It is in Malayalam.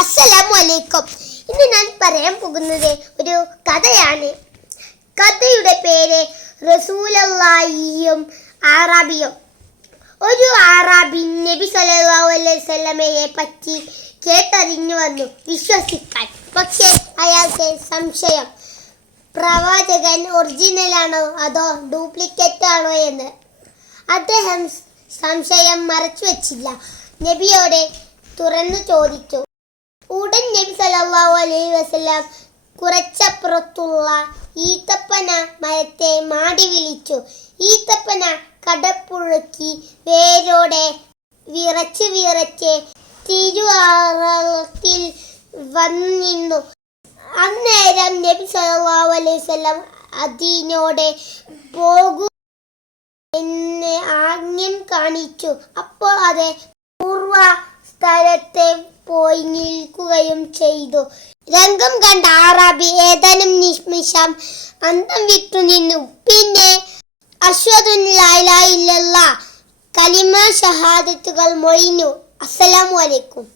അസ്സലാമു അലൈക്കും ഇന്ന് ഞാൻ പറയാൻ പോകുന്നത് ഒരു കഥയാണ്. കഥയുടെ പേര് റസൂലല്ലാഹിയും ആറാബിയും ഒരു ആറാബി നബി സല്ലല്ലാഹു അലൈഹി പറ്റി കേട്ടറിഞ്ഞു വന്നു. വിശ്വസിക്കാൻ. പക്ഷേ അയാൾക്ക് സംശയം. പ്രവാചകൻ ഒറിജിനലാണോ അതോ ഡ്യൂപ്ലിക്കേറ്റ് ആണോ എന്ന്. അദ്ദേഹം സംശയം മറച്ചു വച്ചില്ല നബിയോടെ തുറന്നു ചോദിച്ചു. ഉടൻ നബി സല്ലല്ലാഹു അലൈഹി വസല്ലം കുറച്ചപ്പുറത്തുള്ള ഈത്തപ്പന മരത്തെ മാടി വിളിച്ചു. ഈത്തപ്പന കടപ്പുഴക്കി വേരോടെ വിറച്ച് വിറച്ച് തിരുവാറത്തിൽ വന്നിന്നു. അന്നേരം നബി സല്ലല്ലാഹു അലൈഹി വസല്ലം അതിനോടെ പോകൂ എന്ന് ആജ്ഞം കാണിച്ചു. അപ്പോൾ അതെ പൂർവ സ്ഥലത്തെ നിൽക്കുകയും ചെയ്തു. രംഗം കണ്ട ആറാബി ഏതാനും നിമിഷം അന്തം വിട്ടു നിന്നു. പിന്നെ അശ്വതുല്ലായില്ല കലിമ ഷഹാദത്തുകൾ മൊഴിഞ്ഞു. അസ്സലാമു അലൈക്കും.